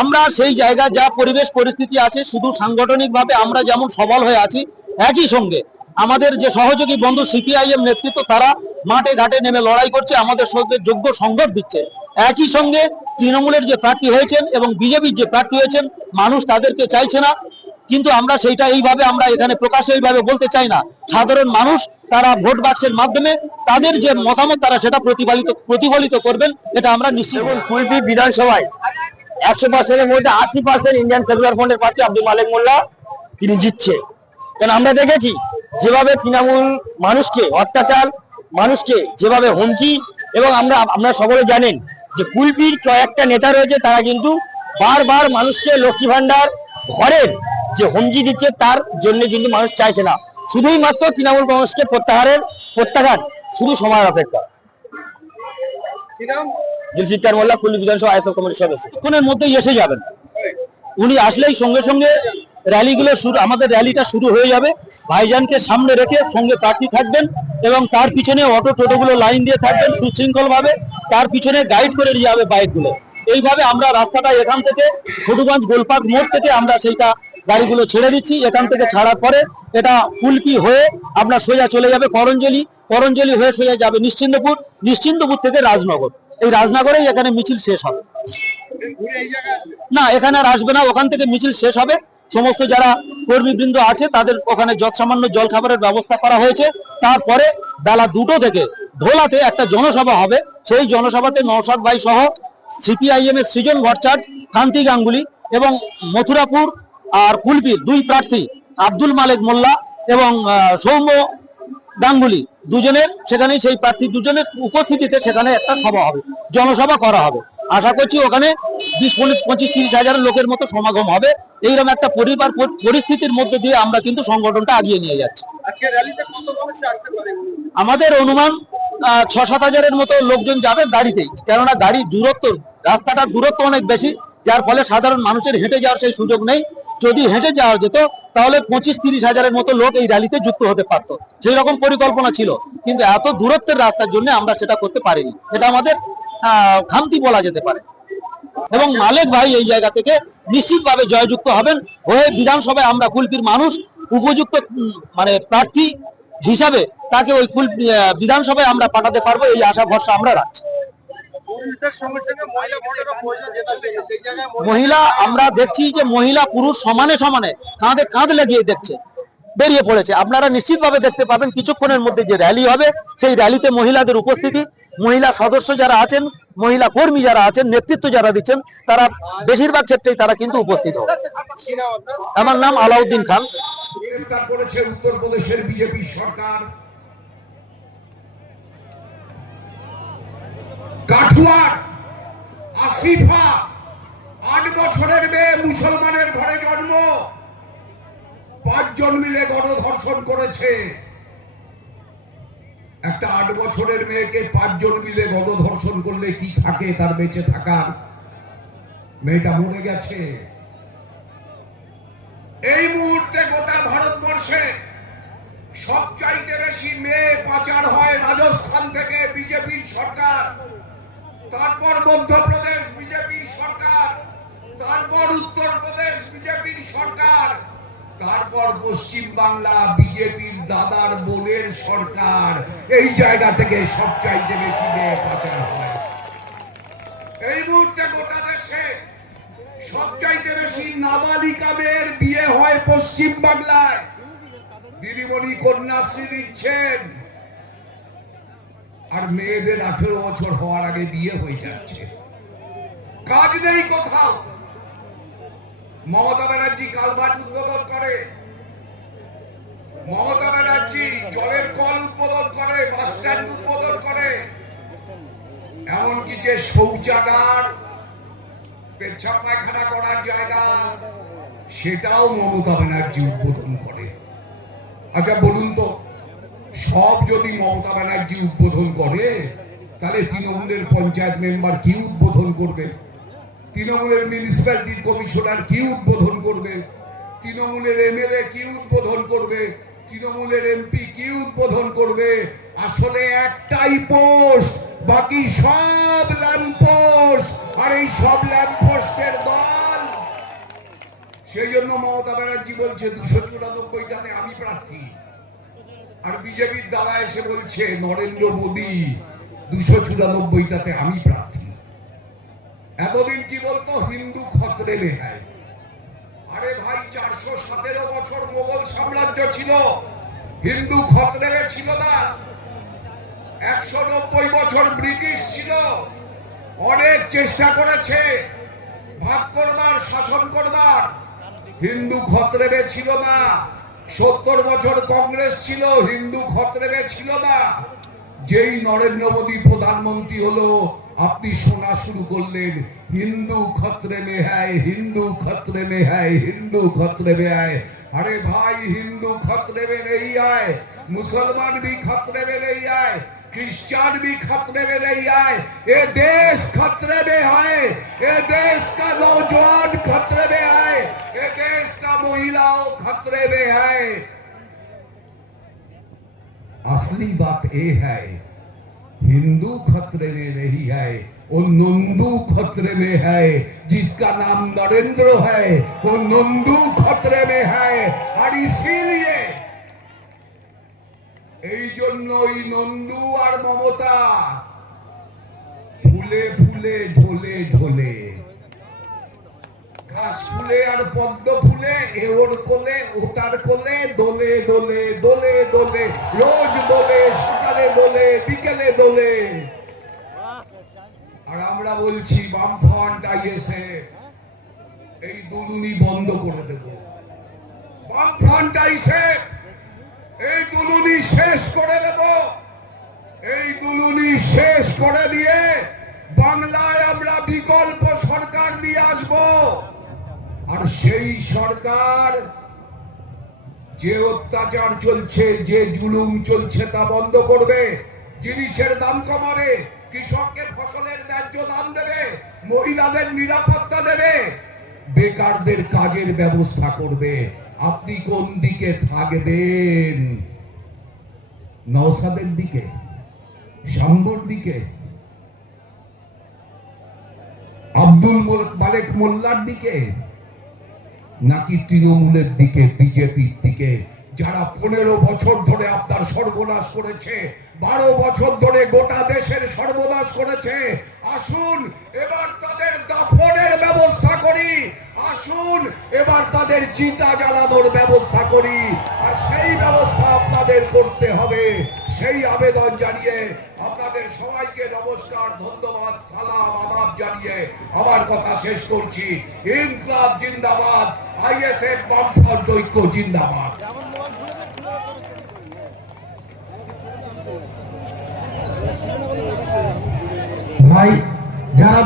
আমরা সেই জায়গা যা পরিবেশ পরিস্থিতি আছে, শুধু সাংগঠনিকভাবে আমরা যেমন সবল হয়ে আছি, একই সঙ্গে আমাদের যে সহযোগী বন্ধু সিপিআইএম নেতৃত্ব তারা মাঠে ঘাটে নেমে লড়াই করছে, আমাদের সঙ্গে যোগ্য সংগত দিচ্ছে। একই সঙ্গে তৃণমূলের যে প্রার্থী হয়েছেন এবং বিজেপির যে প্রার্থী হয়েছেন, মানুষ তাদেরকে চাইছে না, কিন্তু আমরা সেইটা এইভাবে আমরা এখানে প্রকাশ্যে এইভাবে বলতে চাই না। সাধারণ মানুষ তারা ভোট বাক্সের মাধ্যমে তাদের যে মতামত তারা সেটা প্রতিফলিত করবেন, এটা আমরা নিশ্চিত। কুলপি বিধানসভায় 100%-এর মধ্যে 80% ইন্ডিয়ান সেকুলার ফ্রন্টের প্রার্থী আব্দুল মালেক মোল্লা তিনি জিতছে। কারণ আমরা দেখেছি যেভাবে তৃণমূল মানুষকে অত্যাচার, মানুষকে যেভাবে হুমকি, এবং আমরা সকলে জানেন যে কুলপির কয়েকটা নেতা রয়েছে তারা কিন্তু বারবার মানুষকে লক্ষ্মী ভান্ডার ঘরের যে হুমকি দিচ্ছে তার জন্য কিন্তু মানুষ চাইছে না, শুধুই মাত্র তৃণমূল কংগ্রেসকে প্রত্যাঘাত শুধু সময়ের অপেক্ষা। জুলফিকার মোল্লা, কুলপি বিধানসভা আইএসএফ কমিটির সদস্য। কিছুক্ষণের মধ্যেই এসে যাবেন, উনি আসলেই সঙ্গে সঙ্গে র্যালিগুলো শুরু, আমাদের র্যালিটা শুরু হয়ে যাবে। ভাইজানকে সামনে রেখে সঙ্গে প্রার্থী থাকবেন এবং তার পিছনে অটো টোটোগুলো লাইন দিয়ে থাকবেন সুশৃঙ্খল ভাবে, তার পিছনে গাইড করে নিয়ে যাবে বাইকগুলো। এইভাবে আমরা রাস্তাটা এখান থেকে ছোটগঞ্জ গোলপার্ক মোড় থেকে আমরা সেইটা গাড়িগুলো ছেড়ে দিচ্ছি। এখান থেকে ছাড়ার পরে এটা কুলপি হয়ে আপনার সোজা চলে যাবে করঞ্জলি হয়ে সোজা যাবে নিশ্চিন্তপুর থেকে রাজনগর। এই রাজনগরেই এখানে মিছিল শেষ হবে। না, এখানে আর আসবে না, ওখান থেকে মিছিল শেষ হবে। সমস্ত যারা কর্মীবৃন্দ আছে তাদের ওখানে যৎসামান্য জল খাবারের ব্যবস্থা করা হয়েছে। তারপরে বেলা 2টো থেকে ঢোলাতে একটা জনসভা হবে। সেই জনসভাতে নওশাদ ভাই সহ সিপিআইএম এর সৃজন ভট্টাচার্য, কান্তি গাঙ্গুলি এবং মথুরাপুর আর কুলপির দুই প্রার্থী আব্দুল মালেক মোল্লা এবং সৌম্য গাঙ্গুলি দুজনের সেখানেই, সেই প্রার্থী দুজনের উপস্থিতিতে সেখানে একটা সভা হবে, জনসভা করা হবে। আশা করছি ওখানে 20-25-30 হাজার লোকের মতো সমাগম হবে। এইরকম একটা পরিস্থিতির মধ্যে দিয়ে আমরা কিন্তু সংগঠনটা আগিয়ে নিয়ে যাচ্ছি। আমাদের অনুমান 6-7 হাজারের মতো লোকজন যাবে গাড়িতেই, কেননা গাড়ির দূরত্ব, রাস্তাটার দূরত্ব অনেক বেশি, যার ফলে সাধারণ মানুষের হেঁটে যাওয়ার সেই সুযোগ নেই। যদি হেঁটে যাওয়া যেত তাহলে 25-30 হাজারের মতো লোক এই র্যালিতে যুক্ত হতে পারত, সেই রকম পরিকল্পনা ছিল। কিন্তু এত দূরত্বের রাস্তার জন্য আমরা সেটা করতে পারিনি, এটা আমাদের খামতি বলা যেতে পারে। এবং মালেক ভাই এই জায়গা থেকে নিশ্চিতভাবে জয়যুক্ত হবেন, হয়ে বিধানসভায় আমরা কুলপির মানুষ উপযুক্ত মানে প্রার্থী হিসাবে তাকে ওই বিধানসভায় আমরা পাঠাতে পারবো, এই আশা ভরসা আমরা রাখছি। মহিলা আমরা দেখছি যে মহিলা পুরুষ সমানে সমানে কাঁধে কাঁধ লাগিয়ে দেখছে, বেরিয়ে পড়েছে। আপনারা নিশ্চিতভাবে দেখতে পাবেন কিছুক্ষণের মধ্যে যে র্যালি হবে, সেই র্যালিতে মহিলাদের উপস্থিতি, মহিলা সদস্য যারা আছেন, মহিলা কর্মী যারা আছেন, নেতৃত্ব যারা দিচ্ছেন, তারা বেশিরভাগ ক্ষেত্রেই তারা কিন্তু উপস্থিত হবে। আমার নাম আলাউদ্দিন খান। করেছে উত্তরপ্রদেশের বিজেপি সরকার। কাঠুয়ার আসিফা 8 বছরের মেয়ে, মুসলমানের ঘরে জন্ম, 5 জন মিলে গণধর্ষণ করেছে। একটা 8 বছরের মেয়েকে 5 জন মিলে গণধর্ষণ করলে কি থাকে তার বেঁচে থাকার? মেয়েটা মরে গেছে। এই মুহূর্তে গোটা ভারতবর্ষে সবচাইতে বেশি মেয়ে পাচার হয় রাজস্থান থেকে, বিজেপির সরকার, তারপর মধ্যপ্রদেশ বিজেপির সরকার, তারপর উত্তরপ্রদেশ বিজেপির সরকার, তারপর পশ্চিম বাংলা বিজেপির দাদার বোনের সরকার। এই জায়গা থেকে সবচাইতে বেশি মেয়ে পাচার হয়। এই মুহূর্তে গোটা দেশে সবচাইতে বেশি নাবালিকা মেয়ের বিয়ে হয় পশ্চিম বাংলায়। দিদিমণি কন্যাশ্রী দিচ্ছেন, আর মেয়েদের 18 বছর হওয়ার আগে বিয়ে হয়ে যাচ্ছে। কাজ নেই কোথাও। মমতা ব্যানার্জি কালভার্ট উদ্বোধন করে, মমতা ব্যানার্জি জলের কল উদ্বোধন করে, বাস স্ট্যান্ড উদ্বোধন করে, এমনকি যে শৌচাগার, পেচ্ছাপ পায়খানা করার জায়গা, সেটাও মমতা ব্যানার্জি উদ্বোধন করে। আচ্ছা বলুন তো, সব যদি মমতা ব্যানার্জি উদ্বোধন করে, তাহলে তৃণমূলের পঞ্চায়েত মেম্বার কি উদ্বোধন করবে? তৃণমূলের মিউনিসিপ্যালিটির কমিশনার কি উদ্বোধন করবে? তৃণমূলের এমএলএ কি উদ্বোধন করবে? তৃণমূলের এমপি কি উদ্বোধন করবে? আসলে একটাই পোস্ট, বাকি সব ল্যাম্পোস্ট, আর এই সব ল্যাম্পোস্টের দল। সেই জন্য মমতা ব্যানার্জি বলছে 294টাতে আমি প্রার্থী, আর বিজেপির দ্বারা এসে বলছে নরেন্দ্র মোদী 294টাতে আমি প্রার্থী। এতদিন কি বলতো, হিন্দু খতরে বেহায়। আরে ভাই, 417 বছর মোগল সাম্রাজ্য ছিল, হিন্দু খতরে ছিল না। 190 বছর ব্রিটিশ ছিল, অনেক চেষ্টা করেছে ভাগ করবার, শাসন করবার, হিন্দু খতরেবে ছিল না। 70 বছর কংগ্রেস ছিল, হিন্দু খতরেবে ছিল না। যেই নরেন্দ্র মোদী প্রধানমন্ত্রী হলো, আপনি শোনা শুরু করলেন হিন্দু খতরে মে হ্যায়, হিন্দু খতরে মে হ্যায়, হিন্দু খতরে মে হ্যায়। अरे भाई, हिंदू खतरे में नहीं आए, मुसलमान भी खतरे में नहीं आए, क्रिश्चियन भी खतरे में नहीं आए, ये देश खतरे में है। ये देश का नौजवान खतरे में है, ये देश का महिलाओं खतरे में है। असली बात ये है, हिंदू खतरे में नहीं है, वो नंदू खतरे में है, जिसका नाम नरेंद्र है, वो नंदू खतरे में है। और इसीलिए এই জন্যই নন্দু আর মমতা ফুলে ফুলে ঢোলে ঢোলে, ঘাস ফুলে আর পদ্ম ফুলে, এ ওর কোলে ও তার কোলে, দোলে দোলে দোলে দোলে, রোজ দোলে, সকালে দোলে, বিকেলে দোলে। আর আমরা বলছি বামফ্রন্ট আইএসএ এই দুলুনি বন্ধ করে দেব। বামফ্রন্ট আইএসএ এই দুলুনি শেষ করে দেব। এই দুলুনি শেষ করে দিয়ে বাংলায় আমরা বিকল্প সরকার দিয়ে আসব। আর সেই সরকার যে অত্যাচার চলছে, যে জুলুম চলছে তা বন্ধ করবে, জিনিসের দাম কমাবে, কৃষকের ফসলের ন্যায্য দাম দেবে, মহিলাদের নিরাপত্তা দেবে, বেকারদের কাজের ব্যবস্থা করবে। আপনি কোন দিকে থাকবেন? নওশাদের দিকে, শাম্বুর দিকে, আব্দুল মালেক মোল্লার দিকে, নাকি তৃণমূলের দিকে, বিজেপির দিকে, যারা 15 বছর ধরে আপনার সর্বনাশ করেছে, 12 বছর ধরে গোটা দেশের সর্বনাশ করেছে? আসুন এবার তাদের দাফনের ব্যবস্থা করি, আসুন এবার তাদের চিতা জ্বালানোর ব্যবস্থা করি। আর সেই ব্যবস্থা আপনাদের করতে হবে। সেই আবেদন জানিয়ে আপনাদের সবাইকে নমস্কার, ধন্যবাদ, সালাম, আদাব জানিয়ে আমার কথা শেষ করছি। ইনকলাব জিন্দাবাদ, আইএসএফ বামফ্রন্ট ঐক্য জিন্দাবাদ। ভাই যারা